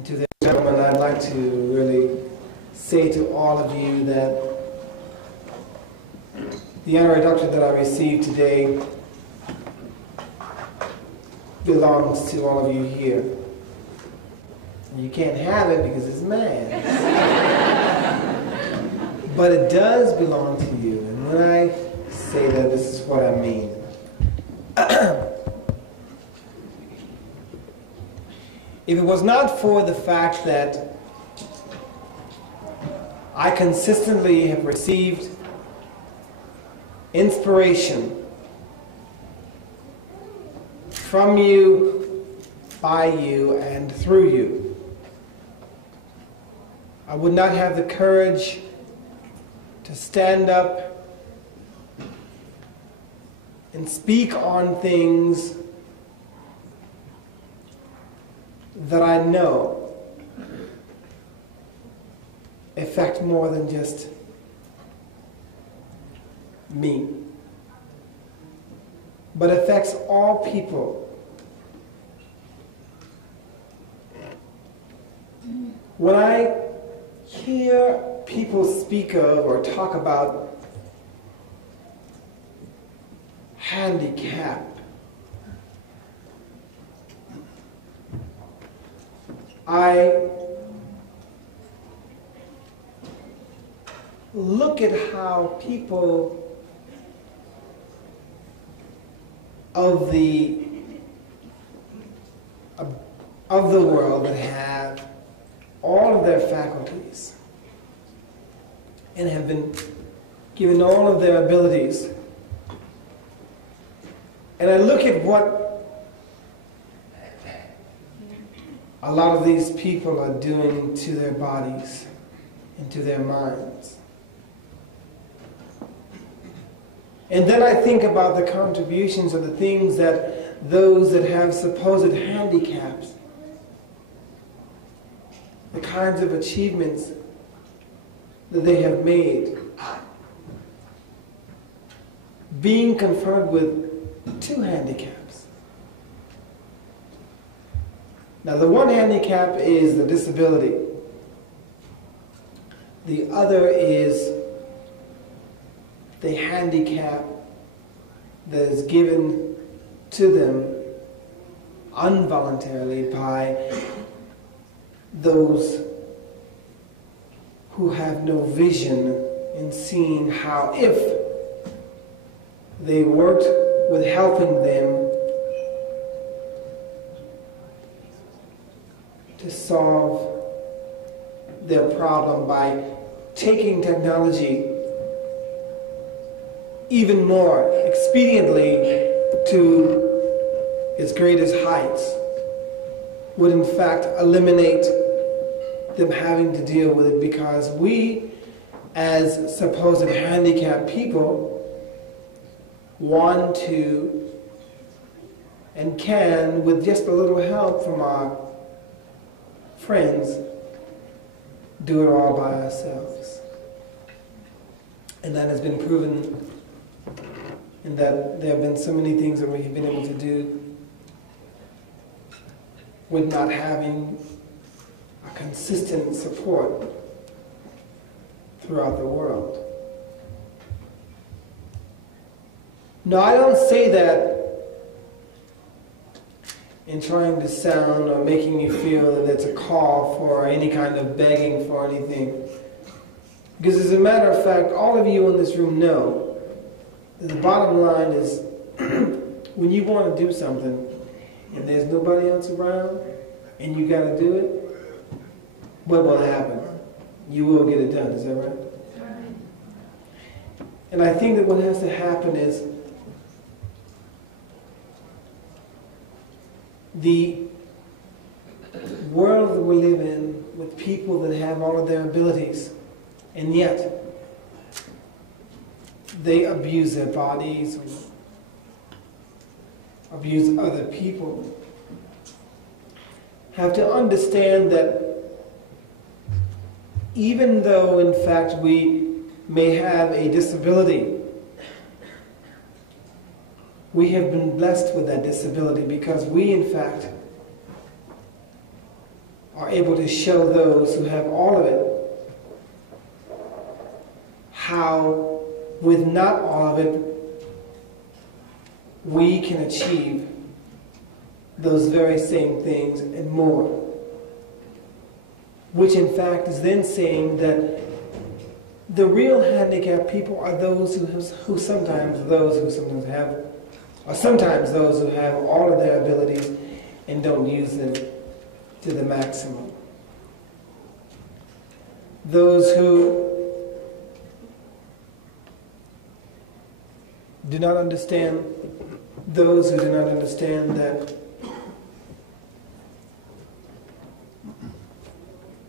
And to the gentlemen, I'd like to really say to all of you that the honor induction that I received today belongs to all of you here. You can't have it because it's mine. But it does belong to you. And when I say that, this is what I mean. If it was not for the fact that I consistently have received inspiration from you, by you, and through you, I would not have the courage to stand up and speak on things that I know affect more than just me, but affects all people. When I hear people speak of or talk about handicap, I look at how people of the world that have all of their faculties and have been given all of their abilities, and I look at what a lot of these people are doing to their bodies and to their minds. And then I think about the contributions of the things that those that have supposed handicaps, the kinds of achievements that they have made, being confronted with two handicaps. Now, the one handicap is the disability. The other is the handicap that is given to them involuntarily by those who have no vision in seeing how, if they worked with helping them to solve their problem by taking technology even more expediently to its greatest heights, would in fact eliminate them having to deal with it, because we, as supposed handicapped people, want to and can, with just a little help from our friends, do it all by ourselves. And that has been proven, in that there have been so many things that we have been able to do with not having a consistent support throughout the world. No, I don't say that in trying to sound or making you feel that it's a call for any kind of begging for anything. Because as a matter of fact, all of you in this room know that the bottom line is when you want to do something and there's nobody else around and you got to do it, what will happen? You will get it done, is that right? And I think that what has to happen is the world that we live in, with people that have all of their abilities, and yet they abuse their bodies, or abuse other people, have to understand that even though in fact we may have a disability, we have been blessed with that disability because we, in fact, are able to show those who have all of it how, with not all of it, we can achieve those very same things and more. Which in fact is then saying that the real handicapped people are those who sometimes have, or sometimes those who have all of their abilities and don't use them to the maximum. Those who do not understand that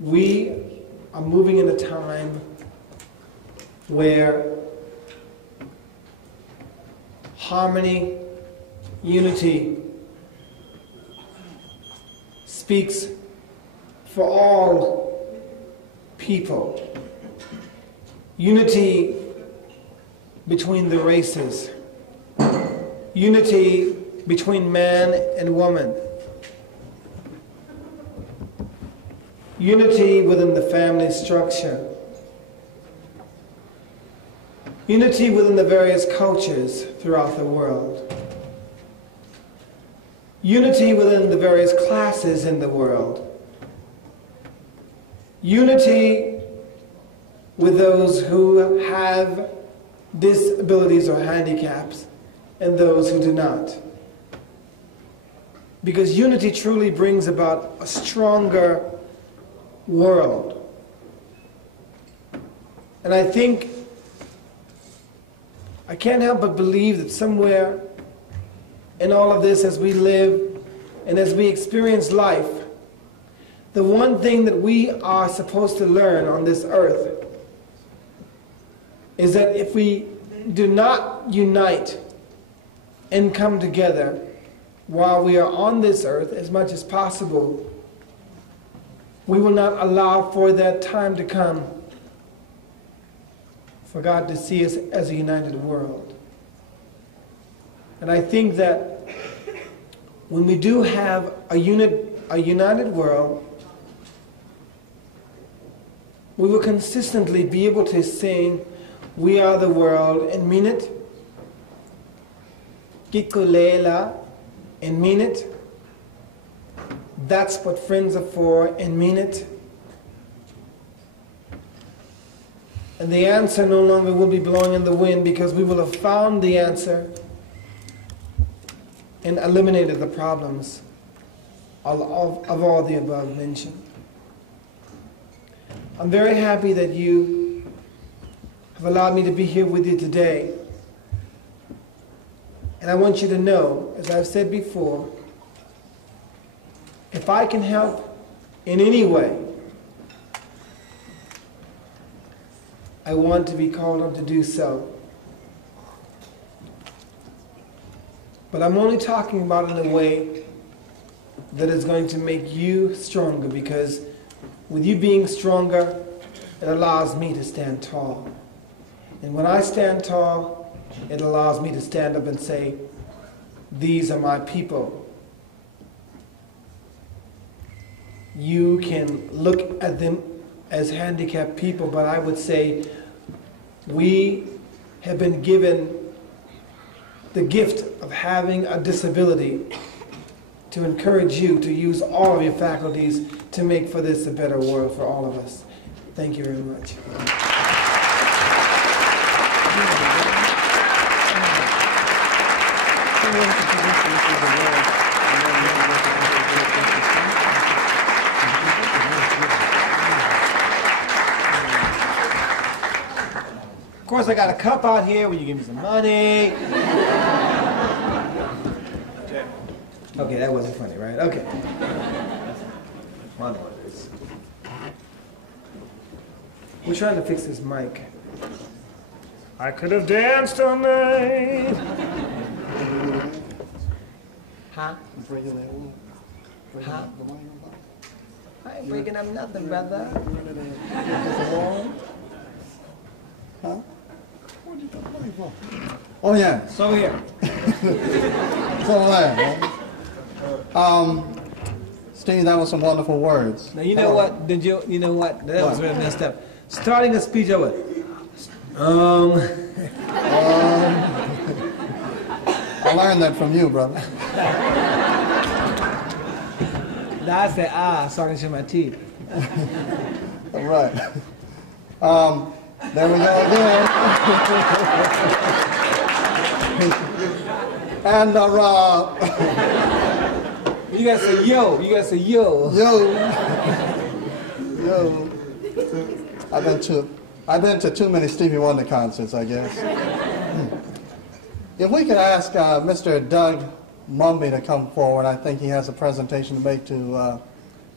we are moving in a time where harmony, unity speaks for all people. Unity between the races. Unity between man and woman. Unity within the family structure. Unity within the various cultures throughout the world. Unity within the various classes in the world. Unity with those who have disabilities or handicaps and those who do not. Because unity truly brings about a stronger world. And I think, I can't help but believe that somewhere in all of this, as we live and as we experience life, the one thing that we are supposed to learn on this earth is that if we do not unite and come together while we are on this earth as much as possible, we will not allow for that time to come for God to see us as a united world. And I think that when we do have a united world, we will consistently be able to sing, "We are the world," and mean it. Kikulela, and mean it. That's what friends are for, and mean it. And the answer no longer will be blowing in the wind, because we will have found the answer and eliminated the problems of all the above mentioned. I'm very happy that you have allowed me to be here with you today. And I want you to know, as I've said before, if I can help in any way, I want to be called on to do so. But I'm only talking about it in a way that is going to make you stronger, because with you being stronger, it allows me to stand tall. And when I stand tall, it allows me to stand up and say, these are my people. You can look at them as handicapped people, but I would say we have been given the gift of having a disability to encourage you to use all of your faculties to make for this a better world for all of us. Thank you very much. Of course, I got a cup out here where you give me some money. Okay, that wasn't funny, right? Okay. We're trying to fix this mic. I could have danced all night. Huh? Huh? I ain't breaking up nothing, brother. Huh? Where'd you get the money from? Oh, yeah. It's over here. It's over there, man. Steve, that was some wonderful words. Now, you know what? Did you know what? That was really messed up. Starting a speech over. I learned that from you, brother. Now I say so I can show my teeth. All right. There we go again. And Rob. You gotta say yo. You gotta say yo. Yo. Yo. I've been to too many Stevie Wonder concerts, I guess. If we could ask Mr. Doug Mumby to come forward, I think he has a presentation to make to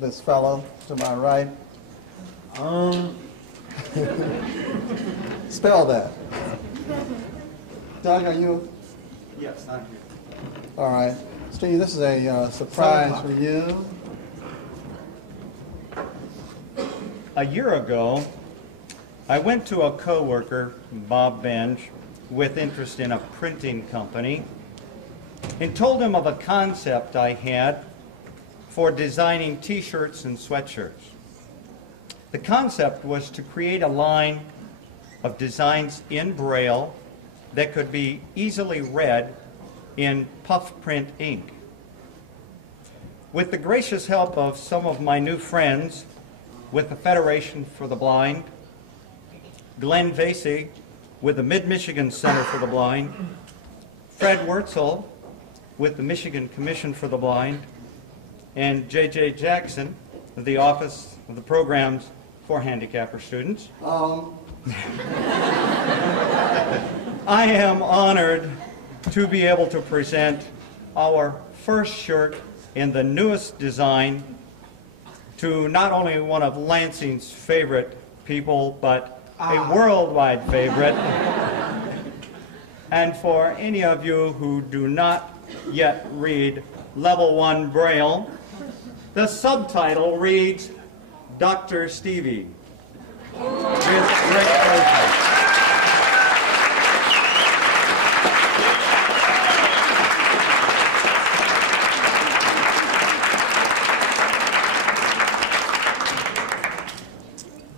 this fellow to my right. Spell that. Doug, are you? Yes, I'm here. All right. Steve, this is a surprise for you. A year ago, I went to a coworker, Bob Benj, with interest in a printing company, and told him of a concept I had for designing t-shirts and sweatshirts. The concept was to create a line of designs in Braille that could be easily read in puff print ink. With the gracious help of some of my new friends with the Federation for the Blind, Glenn Vasey with the Mid-Michigan Center for the Blind, Fred Wurtzel with the Michigan Commission for the Blind, and J.J. Jackson of the Office of the Programs for Handicapper Students. I am honored to be able to present our first shirt in the newest design to not only one of Lansing's favorite people, but a worldwide favorite. And for any of you who do not yet read Level 1 Braille, the subtitle reads, Dr. Stevie. With great pleasure.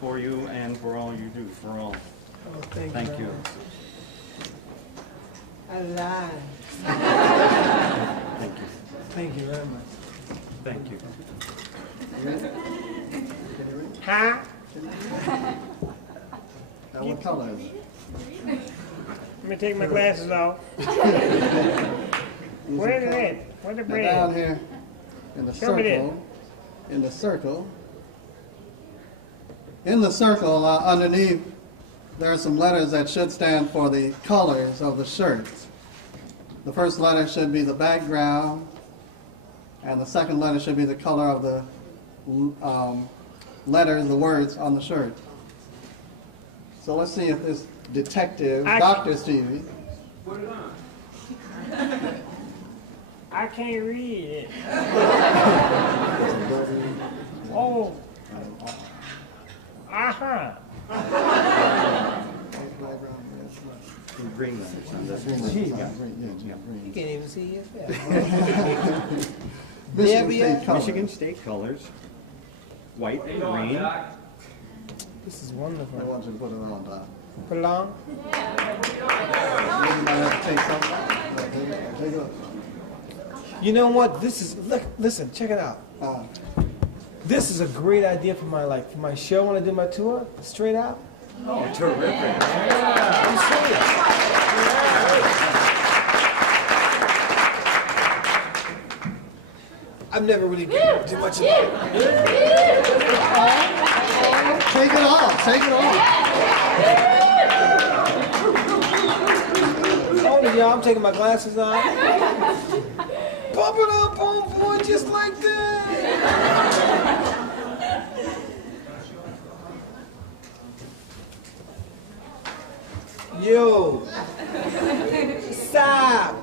For you and for all you do, for all. Oh, thank you. I lied. Thank you. Thank you very much. Thank you. Huh? Now, what color is it? Let me take my glasses off. Where is it? Where's the Now, bread? down here in the Show me this. circle, in the circle underneath, there are some letters that should stand for the colors of the shirts. The first letter should be the background, and the second letter should be the color of the letters, the words on the shirt. So let's see if this detective, Dr. Stevie. I can't read it. Oh. Uh-huh. Green letters on this Green, one. yeah, Yeah. green. You can't even see his face. Michigan State colors. Michigan State colors, white, green. This is I wonderful. want you to put it on top. Put it on. You might have to take some. Take it up. You know what? This is listen. Check it out. This is a great idea for my show when I do my tour. Straight out. Oh, terrific. I'm serious. I've never really do much of it. Take it off. Take it off. Oh, y'all, I'm taking my glasses off. Pump it up, boy, just like that. Yo, stop.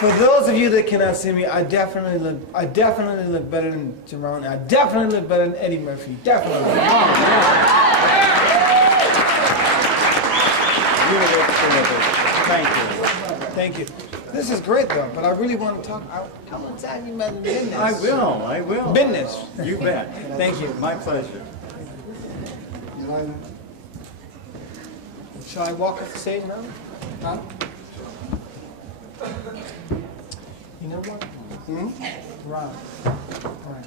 For those of you that cannot see me, I definitely look better than Jerome. I definitely look better than Eddie Murphy. Definitely. You look terrific. Thank you. Thank you. This is great though, but I really want to talk. I want to tell you about business. I will. Business. You bet. Thank you. My pleasure. Shall I walk up the stage now? Huh? You know what? Right. Right.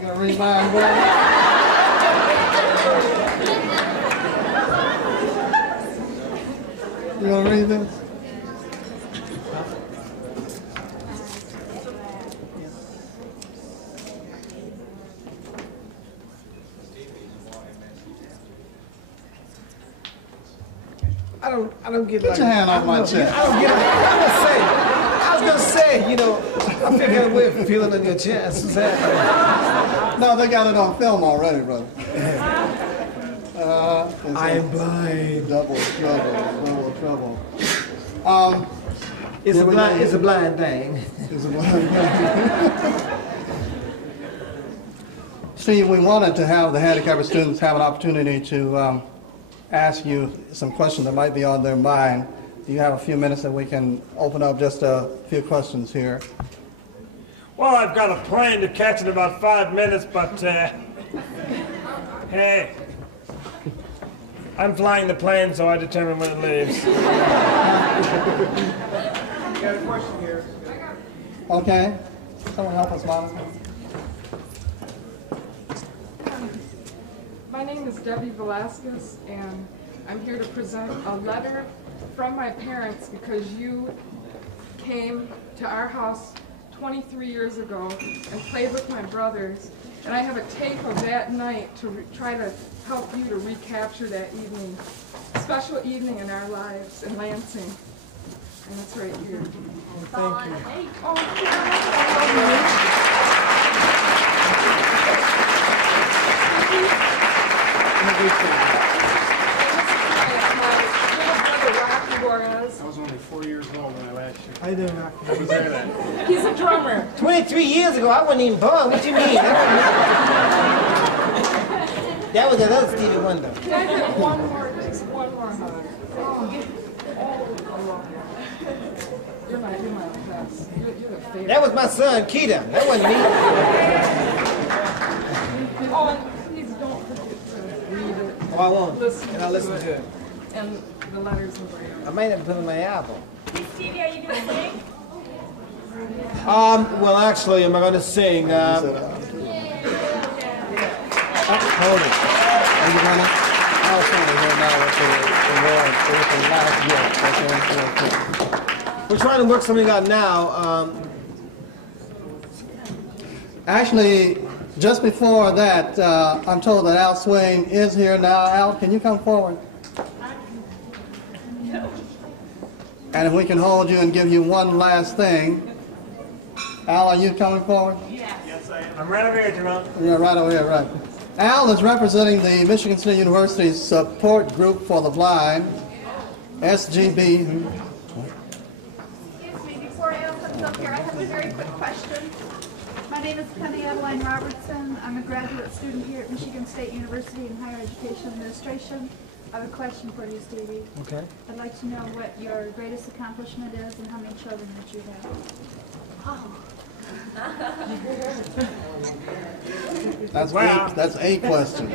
You gonna read mine, boy? You gonna read this? I don't get Get your hand off my chest. I don't get. I was gonna say, you know, I figured a way of feeling in your chest. What's happening? No, they got it on film already, brother. I am blind. Double trouble. It's a blind thing. It's a blind thing. Steve, we wanted to have the handicapped students have an opportunity to ask you some questions that might be on their mind. Do you have a few minutes that we can open up just a few questions here? Well, I've got a plane to catch in about 5 minutes, but hey, I'm flying the plane, so I determine when it leaves. You got a question here. Okay. Someone help us, Monica. My name is Debbie Velasquez, and I'm here to present a letter from my parents because you came to our house 23 years ago and played with my brothers. And I have a tape of that night to try to help you to recapture that evening, special evening in our lives in Lansing. And it's right here. Thank you. I was only 4 years old when I last year. How you doing, Rocky? I was there then. He's a drummer. 23 years ago, I wasn't even born. What you mean? That was another Stevie Wonder. Can I get one more, just one more hug? Oh, I love you. You're my best. You're the favorite. That was my son, Keita. That wasn't me. Oh, and please don't forget to read it. Oh, I won't. Listen And I'll listen to it. And the letters and braille. I might have put it on my album. Hey, Stevie, are you going to sing? Well, actually, am I going to sing? Hold it. Are you gonna? I'll sing it here now with the last gift. We're trying to work something out now. Actually, just before that, I'm told that Al Swain is here now. Al, can you come forward? And if we can hold you and give you one last thing. Al, are you coming forward? Yes, I am. I'm right over here, Jerome. Yeah, right over here, right. Al is representing the Michigan State University's Support Group for the Blind, SGB. Excuse me, before Al comes up here, I have a very quick question. My name is Penny Adeline Robertson. I'm a graduate student here at Michigan State University in Higher Education Administration. I have a question for you, Stevie. Okay. I'd like to know what your greatest accomplishment is and how many children that you have. Oh. That's a question.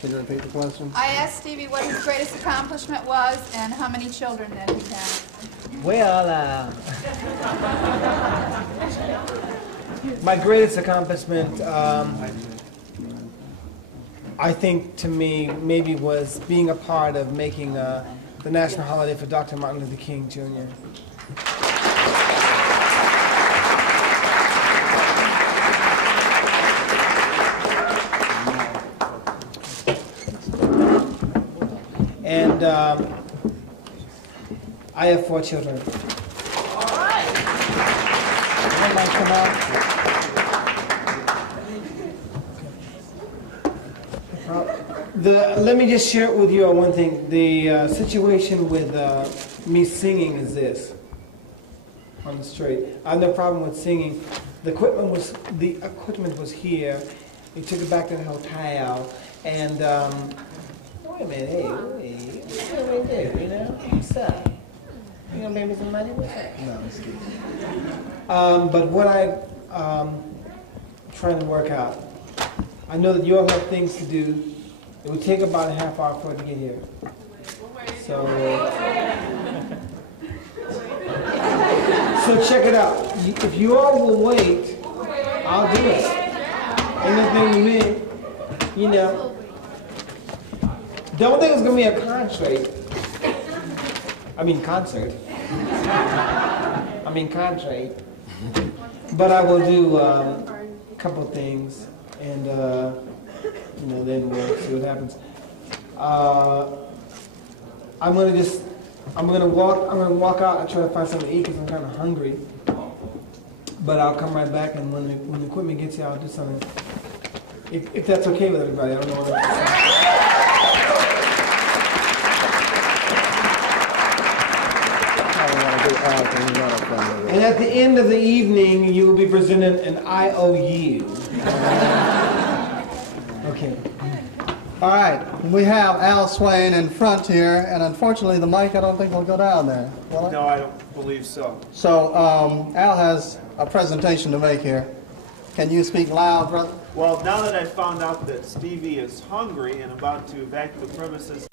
Can you repeat the question? I asked Stevie what his greatest accomplishment was and how many children that he had. Well, my greatest accomplishment, I think to me, maybe was being a part of making the national holiday for Dr. Martin Luther King, Jr. And I have 4 children. All right. Everybody come out. Let me just share with you one thing. The situation with me singing is this. On the straight, I have no problem with singing. The equipment was here. We took it back to the hotel, and wait a minute, hey, what do we do? You know, what's up? You gonna make me some money? What's that? No, I'm just kidding. But what I'm trying to work out, I know that you all have things to do. It would take about a half hour for it to get here. So, so check it out. If you all will wait, I'll do it. Ain't nothing with me, you know. Don't think it's gonna be a concert. I mean concert. I mean concert. But I will do a couple things, and you know, then we'll see what happens. I'm gonna walk out and try to find something to eat because I'm kind of hungry. But I'll come right back, and when the equipment gets here, I'll do something. If that's okay with everybody, I don't know what And at the end of the evening, you will be presented an IOU. Okay. All right, we have Al Swain in front here, and unfortunately the mic I don't think will go down there. Will it? No, I don't believe so. So Al has a presentation to make here. Can you speak loud, brother? Well, now that I found out that Stevie is hungry and about to evacuate the premises,